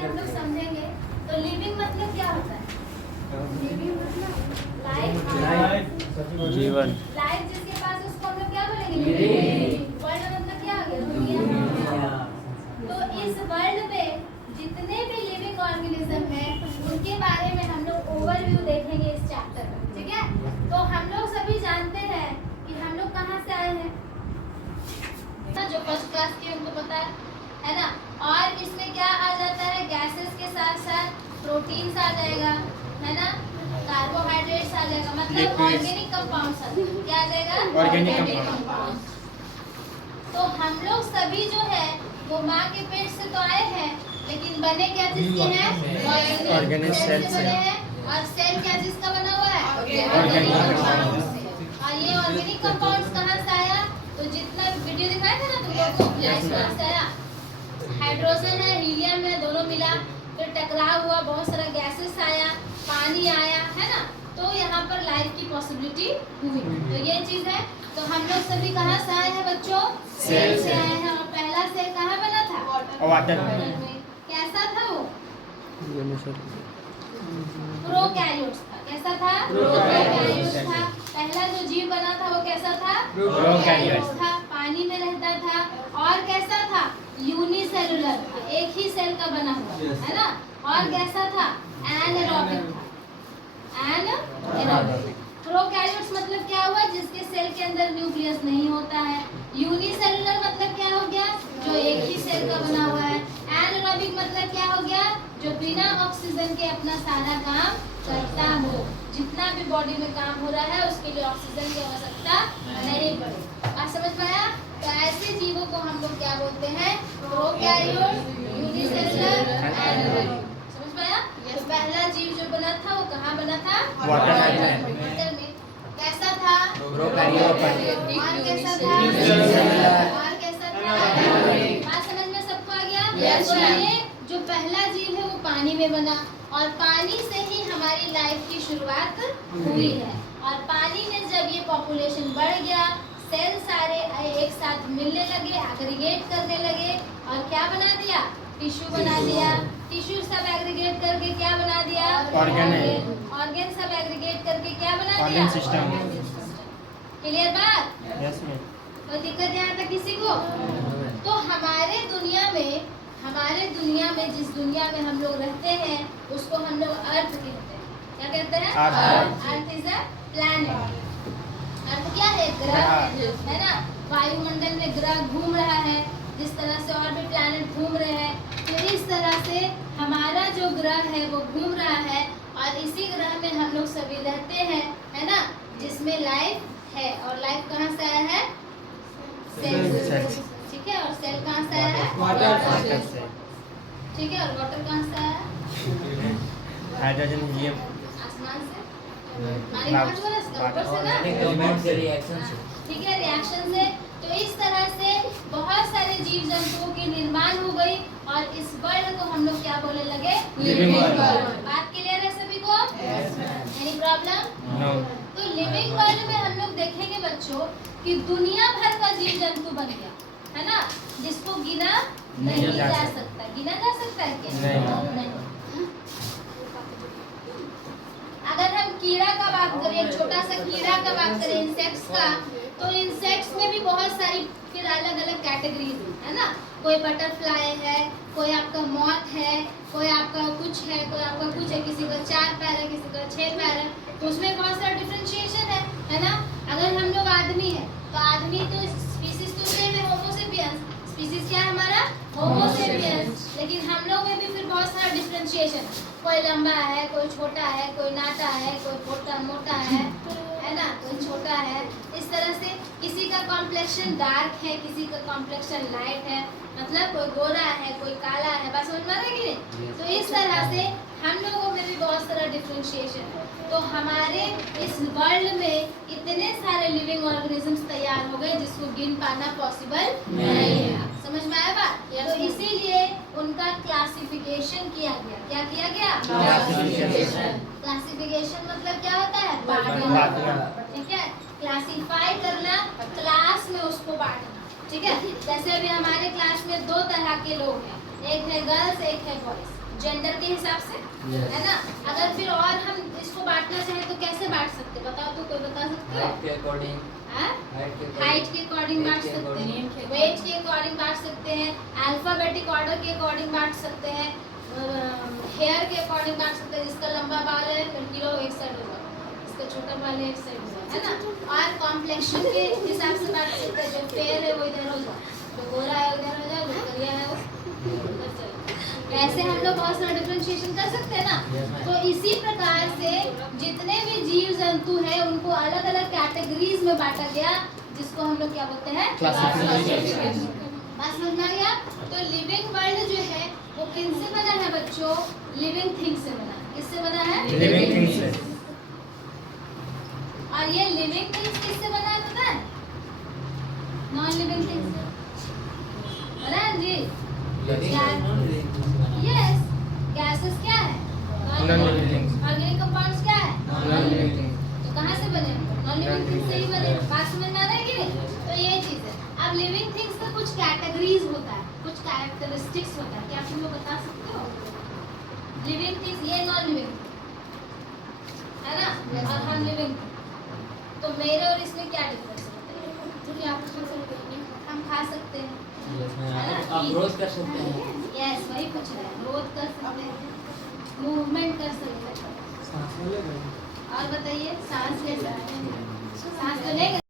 हम लोग समझेंगे। तो लिविंग मतलब क्या होता है? लिविंग मतलब लाइफ, जीवन। लाइफ जिसके पास उसको हम लोग क्या बोलेंगे? वर्ल्ड मतलब क्या हो गया? दुनिया। तो इस वर्ल्ड में जितने भी लिविंग ऑर्गेनिज्म हैं उनके बारे में हम लोग ओवरव्यू देखेंगे इस चैप्टर में, ठीक है? तो हम लोग सभी जानते हैं कि हम लोग कहाँ से आए हैं, जो फर्स्ट क्लास की उनको पता है ना? और इसमें क्या आ जाता है? गैसेस के साथ साथ प्रोटीन्स आ जाएगा, है ना? कार्बोहाइड्रेट्स आ जाएगा, मतलब ऑर्गेनिक कंपाउंड्स आ जाएगा। क्या आ जाएगा? Organic compounds. तो हम लोग सभी जो है वो माँ के पेट से तो आए हैं, लेकिन बने क्या जिसके हैं? ऑर्गेनिक सेल से बने हैं। और सेल क्या जिसका बना हुआ है? ऑर्गेनिक कंपाउंड से। और ये ऑर्गेनिक कंपाउंड्स कहाँ से आया? तो जितना वीडियो दिखाया था ना तुम लोगों को, कहाँ से आया? हाइड्रोजन है, हीलियम है, दोनों मिला, फिर टकराव हुआ, बहुत सारा गैसेस आया, पानी आया, है ना? तो यहाँ पर लाइफ की पॉसिबिलिटी हुई। तो ये चीज है। तो हम लोग सभी कहाँ से आए हैं बच्चों? सेल से आए हैं। और पहला सेल कहाँ बना था? वाटर में। कैसा था वो? प्रोकैरियोट्स था। कैसा था? प्रोकैरियोट्स था। पहला जो जीव बना था वो कैसा था? प्रोकैरियोट्स था। पानी में रहता था। और कैसा था? यूनिसेलुलर था, एक ही सेल का बना हुआ, है ना? और कैसा था? एनारोबिक था। एनारोबिक। प्रोकैरियोट्स मतलब क्या हुआ? जिसके सेल के अंदर न्यूक्लियस नहीं होता है। यूनिसेलुलर मतलब क्या हो गया? जो एक ही सेल का बना हुआ है। एनारोबिक मतलब क्या हो गया? जो बिना ऑक्सीजन के अपना सारा काम करता हो। जितना भी बॉडी में काम हो रहा है उसके लिए ऑक्सीजन की आवश्यकता नहीं पड़े। आप समझ पाया? तो ऐसे जीवों को हम लोग क्या बोलते हैं? Prokaryote, unicellular, anaerobic. समझ पाया? तो पहला जीव जो बना था वो कहाँ बना था? वाटर में। कैसा था? प्रोकैरियोट। और कैसा था? और कैसा था? बात समझ में सबको आ गया? तो ये जो पहला जीव है वो पानी में बना, और पानी से ही हमारी लाइफ की शुरुआत हुई है। और पानी में जब ये पॉपुलेशन बढ़ गया, सेल सारे एक साथ मिलने लगे, एग्रीगेट करने लगे, और क्या बना दिया? टिश्यू बना दिया। टिश्यू सब एग्रीगेट करके क्या बना दिया? ऑर्गन सब एग्रीगेट करके क्या बना दिया? Organ system. क्लियर बात? Yes ma'am. कोई दिक्कत यहाँ तक किसी को? तो हमारे दुनिया में जिस दुनिया में हम लोग रहते हैं उसको हम लोग अर्थ कहते हैं। क्या कहते हैं? Earth is a planet. अर्थ क्या है? ग्रह है ना? वायुमंडल में ग्रह घूम रहा है, जिस तरह से और भी प्लैनेट घूम रहे हैं। तो इस तरह से हमारा जो ग्रह है वो घूम रहा है, और इसी ग्रह में हम लोग सभी रहते हैं, है ना? जिसमें लाइफ है। और लाइफ कहाँ से आया है? सेल। ठीक है। और सेल कहाँ से आया है? वाटर से। ठीक है। और वाटर कहाँ से आया है? हाइड्रोजन, हीलियम, आसमान से। ठीक है, रिएक्शन से। तो इस तरह से बहुत सारे जीव जंतुओं की निर्माण हो गई, और इस वर्ल्ड को हम लोग क्या बोलने लगे? Living world. बात क्लियर है सभी को? Any problem? नो। तो लिविंग वर्ल्ड में हम लोग देखेंगे बच्चों कि दुनिया भर का जीव जंतु बन गया, है ना? जिसको गिना नहीं जा सकता। गिना जा सकता है क्या? नहीं। अगर हम कीड़ा का बात करें, छोटा सा कीड़ा का बात करें, इंसेक्ट्स का, तो इंसेक्ट्स में भी बहुत सारी फिर अलग अलग कैटेगरीज है ना? कोई बटरफ्लाई है, कोई आपका मॉथ है, कोई आपका कुछ है, कोई आपका कुछ है, किसी का 4 पैर है, किसी का 6 पैर है। तो उसमें बहुत सारा डिफरेंशिएशन है ना? अगर हम लोग आदमी है तो आदमी तो स्पीसीज तो सेम है, होमो सेपियंस। स्पीसीज क्या है हमारा? होमो सेपियंस। लेकिन हम लोग में भी फिर बहुत सारा डिफरेंशिएशन, कोई लंबा है, कोई छोटा है, कोई नाटा है, कोई मोटा है ना? कोई छोटा है। इस तरह से किसी का कॉम्प्लेक्शन डार्क है, किसी का कॉम्प्लेक्शन लाइट है, मतलब कोई गोरा है, कोई काला है। बस समझ में आ रहा है कि नहीं? तो इस तरह से हम लोगों में भी बहुत सारा डिफरेंशिएशन है। तो हमारे इस वर्ल्ड में इतने सारे लिविंग ऑर्गेनिजम्स तैयार हो गए जिसको गिन पाना पॉसिबल नहीं है। समझ में आया बात? तो इसीलिए उनका क्लासिफिकेशन किया गया। क्या किया गया? क्लासिफिकेशन मतलब क्या होता है? बांटना। ठीक है। क्लासिफाई करना, क्लास में उसको बांटना। ठीक है। जैसे अभी हमारे क्लास में 2 तरह के लोग हैं, एक है गर्ल्स, एक है बॉयज। जेंडर के हिसाब से, है ना। अगर फिर और हम इसको बांटना चाहें तो कैसे बांट सकते, बताओ तो, कोई बता सकते हो? हाइट के अकॉर्डिंग, हाइट के अकॉर्डिंग बांट सकते हैं, वेट के अकॉर्डिंग बांट सकते हैं, अल्फाबेटिक ऑर्डर के अकॉर्डिंग बांट सकते हैं, हेयर के अकॉर्डिंग बांट सकते हैं। जिसका लंबा बाल है गिरो एक साइड होगा, इसका छोटा बाल है एक साइड होगा, है ना। और कॉम्प्लेक्शन के हिसाब से बांट सकते हैं, जो फेयर है वो इधर होगा, जो गोरा है उधर हो जाए, जो करिया है वो उधर चले। ऐसे हम लोग बहुत सारा डिफरेंशिएशन कर सकते हैं ना। तो इसी प्रकार से जितने भी जीव जंतु हैं उनको अलग अलग कैटेगरीज में बांटा गया, जिसको हम लोग क्या बोलते हैं, क्लासिफिकेशन। बात समझ में आ गया? तो लिविंग वर्ल्ड जो है वो किनसे बना है बच्चों? लिविंग थिंग्स से बना है। किससे बना है? लिविंग थिंग्स से। और ये लिविंग थिंग्स किससे बना है पता है? नॉन लिविंग थिंग्स से बना है जी। यस, गैसेस क्या है? Non living things. Organic compounds क्या है? Non living things. तो कहाँ से बने? नॉन लिविंग थिंग्स से ही बने। बात समझ में आ रहा है कि नहीं? तो ये चीज है। अब लिविंग थिंग्स का कुछ कैटेगरीज होता है, कुछ कैरेक्टरिस्टिक्स होता है, क्या तुम लोग बता सकते हो? लिविंग थिंग्स, ये नॉन लिविंग है ना, और हम लिविंग। तो मेरे और इसमें क्या डिफरेंस है? हम खा सकते हैं, आप ग्रोथ कर सकते हैं, यस वही पूछ रहे हैं, ग्रोथ कर सकते हैं, मूवमेंट कर सकते हैं। और बताइए सांस ले सकते हैं, सांस तो लेंगे।